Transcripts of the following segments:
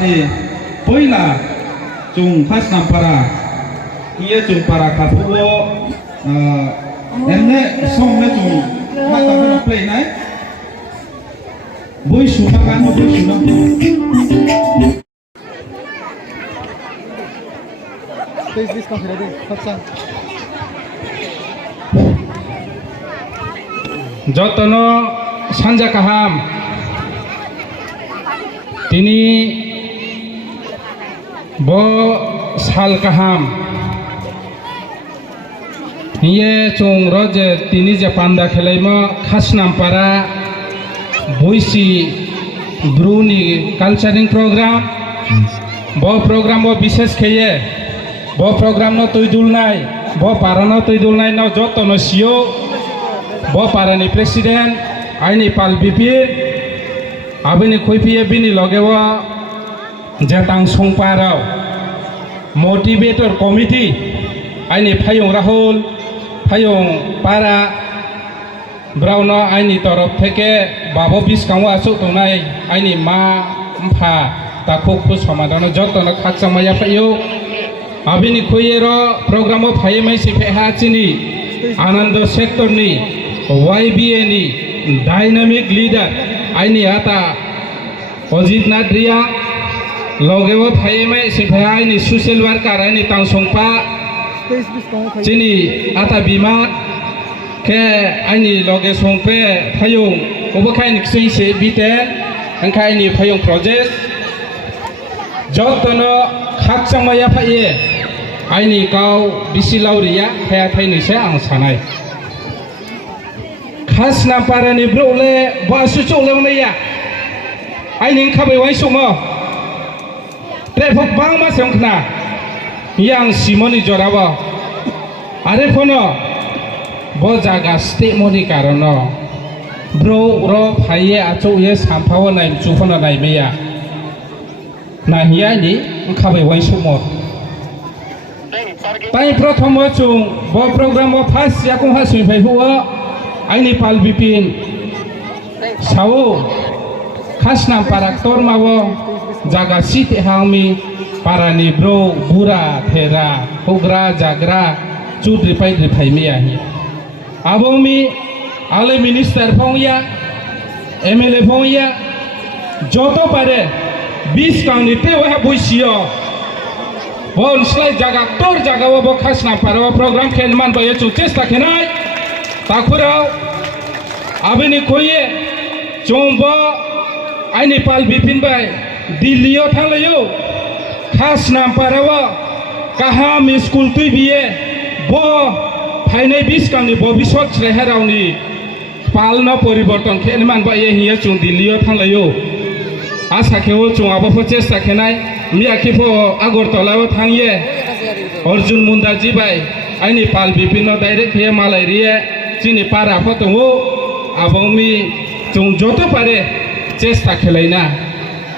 ni poila chung khas nampara iya chung para kapuo enne song na chung khata no play nai boisu makan boisu no please come here khotsa jotono sanja kaham tini bo sal kaham niye chung roje tini je panda khelaimo khas nampara boisi bruni culturing program bo program bo bishes kheye bo program no toidul nai bo parano toidul nai no jotono sio bo parani president aini pal bp abini khoipiye bini logewa jetang songparao motivator committee aini phayong rahul phayong para brauno aini torof theke babo biskang asu tongnai aini ma mpa takhuk samadhano jotono khaksamaya phayo abini khoyero program o phayemai sipheha chini anando sector ni YBA ni dynamic leader aini ata Ojit Nadria logewo phayemai sipheha aini social worker aini tangsongpa chini ata bima ke aini loge songpe phayong obokai niksei se bite angkai ni phayong project jotono khaksamaya phaye aini kau bisilauria phaya thaini se ang sanai khas nampara ni brole basu chole ya aini khabai wai songo traffic bang ma songkhna yang simoni jorawa are phono bo jaga state moni karono bro ro phaye achu ye samphawo nai chuphono nai meya na hiya ni khabai wai songo pai prathomo chung bo program o first yakung ha sui phai huwa aini pal bipin sakhouh khas nampara tormawo jaga sit hami parani bro bura thera hogra jagra chudri pai dri phai mi ahi abomi ale minister phongya MLA phongya joto pare 20 kauni te wa boisio bon slai jaga tor jaga wa bo khas nampara program khenman ba ye chu chesta khenai takhurau abini khoye chongbo aini pal bipin bai Dillio thanglayo khas namparawa kaham school tui biye bo phainai biskangni bobisot chreherawni palno poriborton khenman ba ye hiya chung Dillio thanglayo asa kheo chung abo chesta khenai miakipho agortolao thangye Arjun Mundaji bai aini pal bipinno direct he malai riye chini para photongo abomi chung joto pare chesta khelaina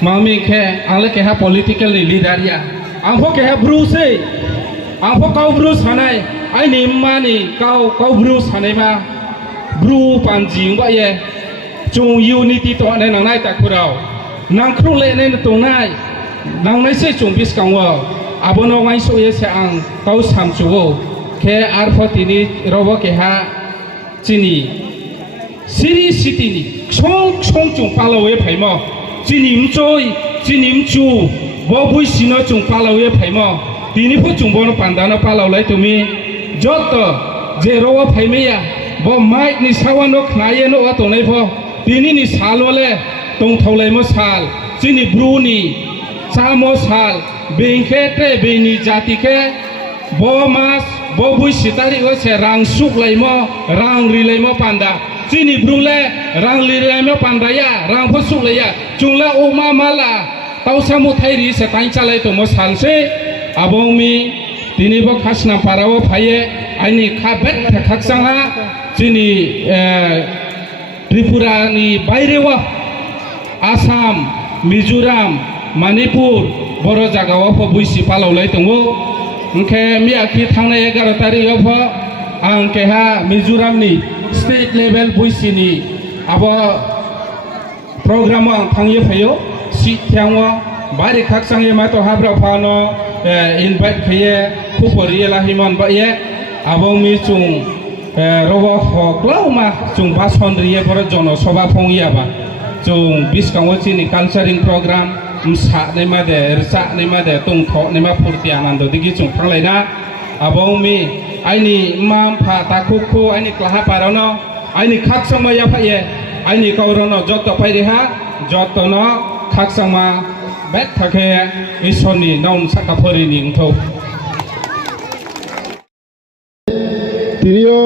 mami ke ale ke ha political leader ya angpho ke ha bru sei angpho kau bru sanai aini mani kau bru sanai ma bru panjing ba ye chung unity to ne nangnai takurau nangkrule ne tongnai nangnai sei chung biskangwa abono ngai so ye se ang kau samchugo ke arpho tini robo ke ha chini Siri city ni chong chung palawe phaimo chinim choi chinim chu bo buisino chung palawe phaimo tini pho chung bono pandano palawlai tumi joto je rowa phaimeya bo mic ni sawano khnaye no atonai pho tini ni salole tong tholai mo sal chini bruni chamo sal bengkhe te beni jati ke bo mas bo buisitari o se rang suk laimo rang rilaimo panda chini brule rang liremo pandaya rang phosuk leya chungla oma mala tausamu thairi se tain chalai to mo salse abomi tini bo khasna parawo phaye aini khabet khaksanga chini Tripura ni bairewa Assam Mizoram Manipur boro jagawo pho buisi palawlai tongo ngke miaki thangnai 11 tarikh pho ang keha Mizoram ni state level buisini abo program thangye phayo si thangwa bari khak sang ye ma to habra phano invite khiye khupori la himon ba ye abong mi chung robo hoklau ma chung bason riye bor jono soba phong ye ba chung biskang ochi ni culturing program msa ne ma de rsa ne ma de tung tho ne ma purti anando digi chung thanglai na abong mi aini mam pha ta khukhu aini klaha parano aini khak sang ma ya pha ye aini kaurono joto pai reha joto no khak sang ma bet thake isoni naun sakapori ning tho তিনিও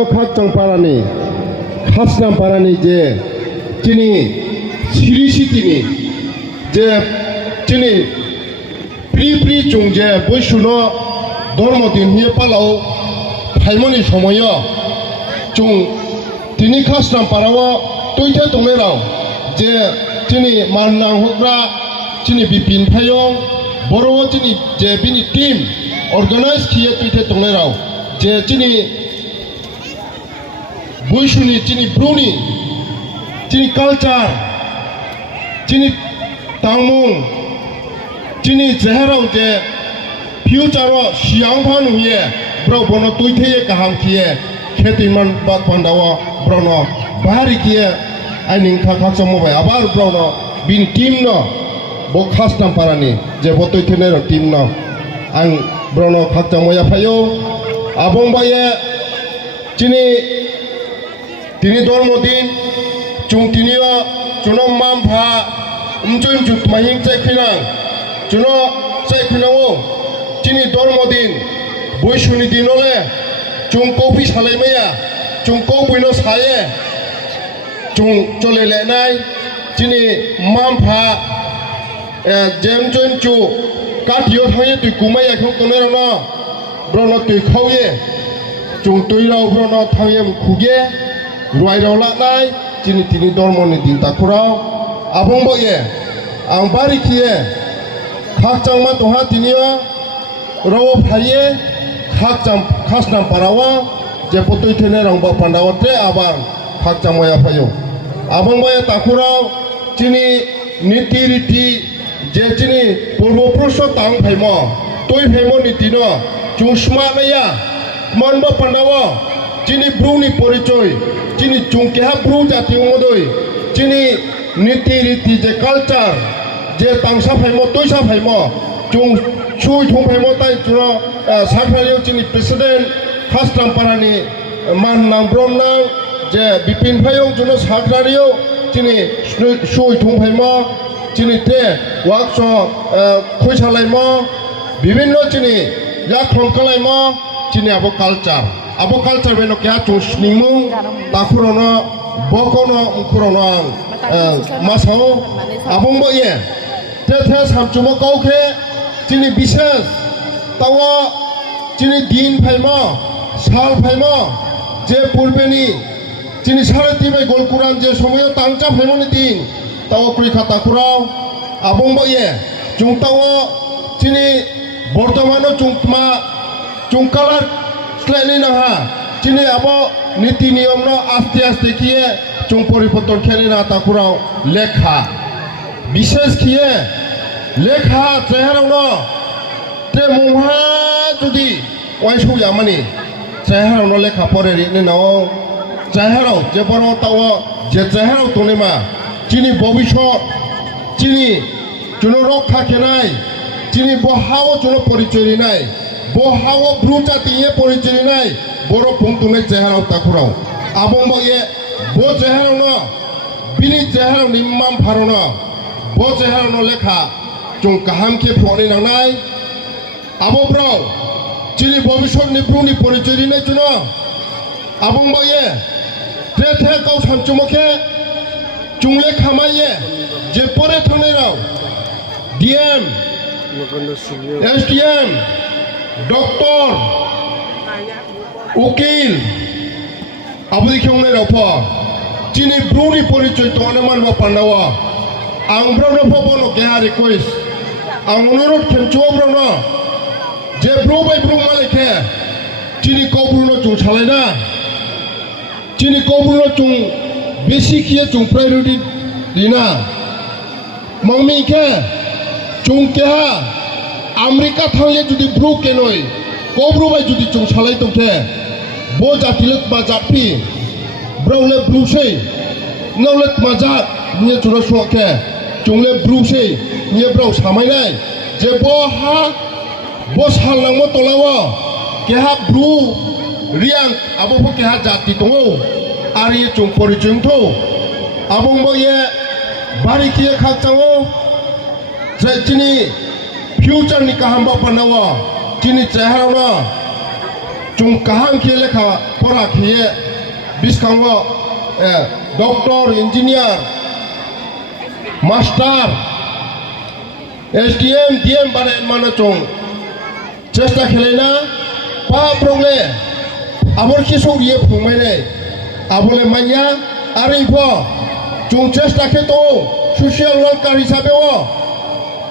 খাসনাম পারানি যে তিনি সিরিসি তিনি যে তিনি pre চুং যে বৈশুনো ধর্মদিন হিয়ে পালাও ফাইমনি সময় চুং তিনি খাসনাম পারাও তৈথা দংলেরাও যে তিনি মাননাং হগ্রা তিনি বিপিন ফাইং বড় তিনি যে বিনি টিম অর্গানাইজ খিয়ে তৈথা দংলেরাও যে তিনি বৈশুনি চিনি ব্রুনি চিনি কালচার চিনি তাংমুং চিনি জেহেরাও যে ফিউচার সিয়াং ভান হুয়ে ব্রো বন তুইথে কাহাম খিয়ে খেতিমান বাক পান্ডাও ব্রন বাহারি খিয়ে আইনিং খাক সমবাই আবার ব্রন বিন টিম ন ব খাসনাম পারানি যে ব তুইথেনে টিম ন আং ব্রন খাক সময়া ফায়ো আবং বায়ে চিনি তিনি ধর্মদিন চুং তিনিও চুনো মাম ভা উমচুন চুত মাহিং চাইখিনাং চুনো চাইখিনাও তিনি ধর্মদিন বৈশুনি দিনলে চুং কফি সালাইমায়া চুং কফিনো সায়ে চুং চলে লেনাই তিনি মাম ভা জেমচুন চু কাটিও থাঙে তুই কুমাইয়া খেউ তনের ন ব্রন তুই খাওয়ে চুং তুইরাও ব্রন থাঙে খুগে রুয়াইরাও লানাই চিনি তিনি ধর্মনি দিন তাকুরাও আবং বয়ে আং বারি খিয়ে খাকচাংমা তোহা তিনিও রাও ফাইয়ে খাসনাম পারাওয়া যে পতই ঠেনে রংবা পান্ডাওয়াতে আবার খাকচাংমায়া ফাইও আবং বয়ে তাকুরাও চিনি নীতি রীতি যে চিনি পূর্বপুরুষ তাং ফাইম তৈ ফাইম নীতি ন চুংসমা নাইয়া মনবা পান্ডাওয়া চিনি ব্রুনি পরিচয় চিনি চুংকেহা ব্রু জাতীয় মদই চিনি নীতি রীতি যে কালচার যে তাংসা ফাইম তৈসা ফাইম চুং সুই থং ফাইম তাই চুনো সাকরানিও চিনি প্রেসিডেন্ট খাসনাম পারানি মান নাম ব্রম নাং যে বিপিন ফাইং চুনো সাকরানিও চিনি সুই থং ফাইম চিনি তে ওয়ার্কশপ খৈসালাইম বিভিন্ন চিনি ইয়াখ্রম কালাইম চিনি আবো culture abo culture beno kya chung snimu takurono bokono ukurono masao abong bo ye te samchumo kauke chini bishes tawa chini din phaimo sal phaimo je purbeni chini sare tibe golkuran je somoyo tangcha phaimo ni din tawa kuri khata kurao abong bo ye chung tawa chini বর্তমানো চুংমা চুংকালার স্লেনি নাহা চিনি আবো নীতি নিয়ম ন আস্তে আস্তে কিয়ে চুং পরিবর্তন খেলি না তাকুরাও লেখা বিশেষ কিয়ে লেখা চেহারাও ন তে মুহা যদি ওয়াইসু ইয়ামানি চেহারাও ন লেখা পরে রিনে নাও চেহারাও যে বড় তাও যে চেহারাও তনিমা চিনি ভবিষ্যৎ চিনি চুনো রক্ষা কেনাই চিনি বহাও চুনো পরিচয় নাই বহাও ব্রু জাতিয়ে পরিচয় নাই বড় পুংতুনে চেহারাও তাকুরাও আবং বায়ে বো চেহারাও ন বিনি চেহারাও নিম্মাম ফারন বো চেহারাও ন লেখা চুং কাহামকে ফনি নাংনাই আবো ব্রাও চিনি ভবিষ্যৎ নি ব্রুনি পরিচয় নাই চুনো আবং বায়ে তে গাও সামচুমকে চুংলে খামাইয়ে যে পরে থানে রাও ডিএম SDM ডক্টর উকিল আবদি খেউনে রাফা চিনি ব্রুনি পরিচয় তো অনেমান বা পান্ডাওয়া আং ব্রনো ভবন গেহা রিকোয়েস্ট আং অনুরোধ খেমচুয়া ব্রন যে ব্রু বাই ব্রু মালিকে চিনি কবরুনো চুং সালাইনা চিনি কবরুনো চুং বেশি খিয়ে চুং প্রায়োরিটি দিনা মাংমিকে chung keha Amerika thangye judi bru kenoi kobru bai judi chung salai tongke bo jatilek ma japi braule bru sei naulet ma jak nye chura suake chungle bru sei nye brau samai nai je bo ha bo salang mo tolawa keha bru riang abo bo keha jati tongo ari chung porichung tho abong bo ye bari kiye khachango chini future ni kaham ba panawa chini chaharona chung kaham kiye lekha pora kiye biskango doctor engineer master SDM DM bare mana chung chesta khelena pa progle abor kisuk ye phumai nei abole manya ari pho chung chesta kheto social worker hisabe o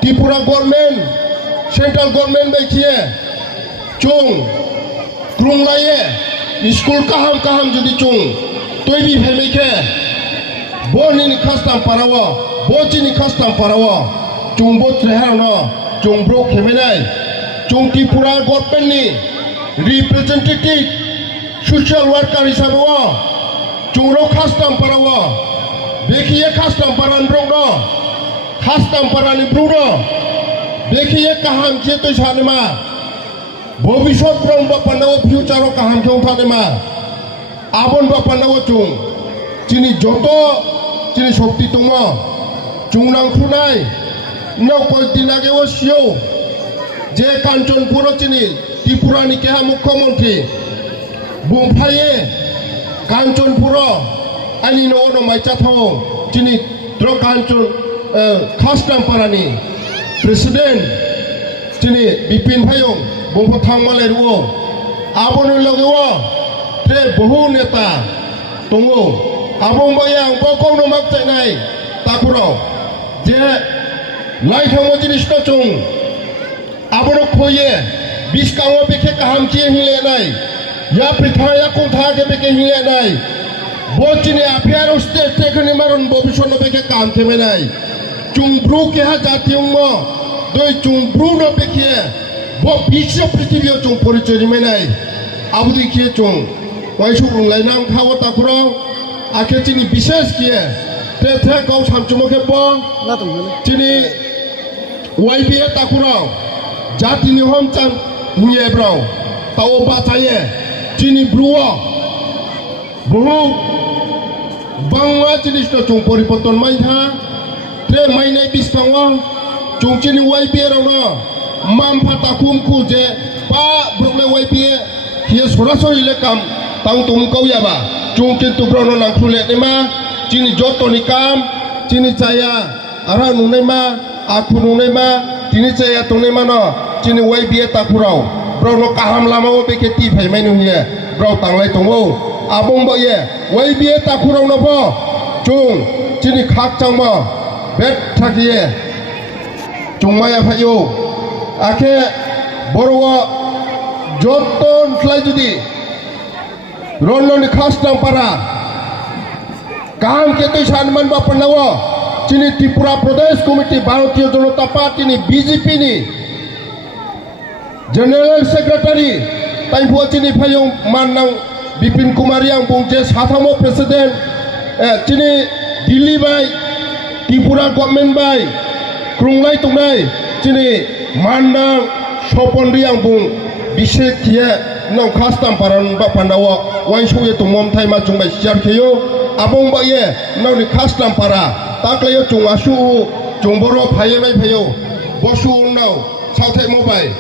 Tripura government central government bai kiye chung krunglaye school kaham jodi chung toibi phemai ke boni ni custom parawa bochi ni custom parawa chung bo treharno chung bro khemenai chung Tripura government ni representative social worker hisabe o chung ro custom parawa bekiye custom paran bro no custom parani bro no bekiye kaham ke to sanema bobishot bro ba panawo future ro kaham ke uthanema abon ba panawo chung chini joto chini shokti tongmo chungnang khunai no koi dinage o sio je Kanchanpur chini Tripura ni keha mukhyamantri bungphaye Kanchanpur ani no no maicha thao chini dro Kanchan custom parani president chini Bipin Phayong bungpho thangmale ruo abon logewo tre bohu neta tongo abong bayang bokong no makte nai takuro je lai thamo jinis to chung abono khoye biskango beke kaham ki hile nai ya pritha ya kuntha ke beke hile nai bochine affair state tekni maron bobishon beke kam theme nai chung bru ke ha jatiung mo doi chung bru no beke bo bisho prithibio chung porichoy me nai abudi ke chung Boisu runglai nang khawo takuro ake chini bishesh kiye te kau samchumo ke bo chini YBA takuro jati ni hom chang huye bro tao ba chaye chini bruo bru bangwa chini sto chung poriporton mai tha te mai nai biskango chung chini YBA ro no mam phata kum ku je pa brokle YBA hiye sorasori le kam tang tum kau ya ba chung kintu brono nang khule ne ma chini joto ni kam chini chaya ara nu ne ma akhu nu ne ma chini chaya tu ne ma no chini YBA takurau brono kaham lama o beke ti phai mai nu ye bro tang lai tongo abong bo ye YBA takurau no bo chung chini khak chang ma bet thakiye chung maya phayo ake borwa joton fly judi Rollon custom para kaham ke to sanman ba panawo chini Tripura Pradesh Committee Bharatiya Janata Party ni BJP ni General Secretary taibo chini phayong manang Bipin Kumar yang bungje sathamo president chini Delhi bai Tripura government bai krunglai tungnai chini manang sopon riang bung bishe kiye no custom paran ba panawo wan shoye to mom thai ma chung bai siar kheyo abong ba ye no ni custom para takleyo chung asu chung boro phaye mai phayo bosu no sauthai mo bai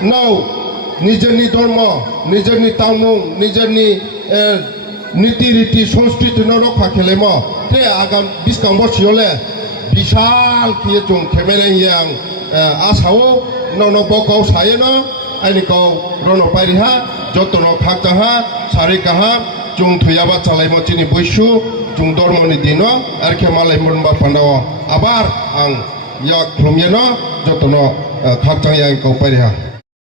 no নিজেরনি ধর্ম নিজেরনি তামুং নিজেরনি নীতি রীতি সংস্কৃতি রক্ষা খেলেম তে আগাম 20 বছর বিশাল কিয়ে চুং খেমেনে young আসাও নন বকাও সায়ে ন আইনি কও রন পাইরিহা যতন খাকজাহা সারি কাহা চুং থুয়াবা চালাই মচিনি বৈসু চুং ধর্মনি দিন আর খে মালাই মনবা পান্ডাও আবার আং ইয়া খুমিয়ে ন যতন খাকজাং ইয়াং কও পাইরিহা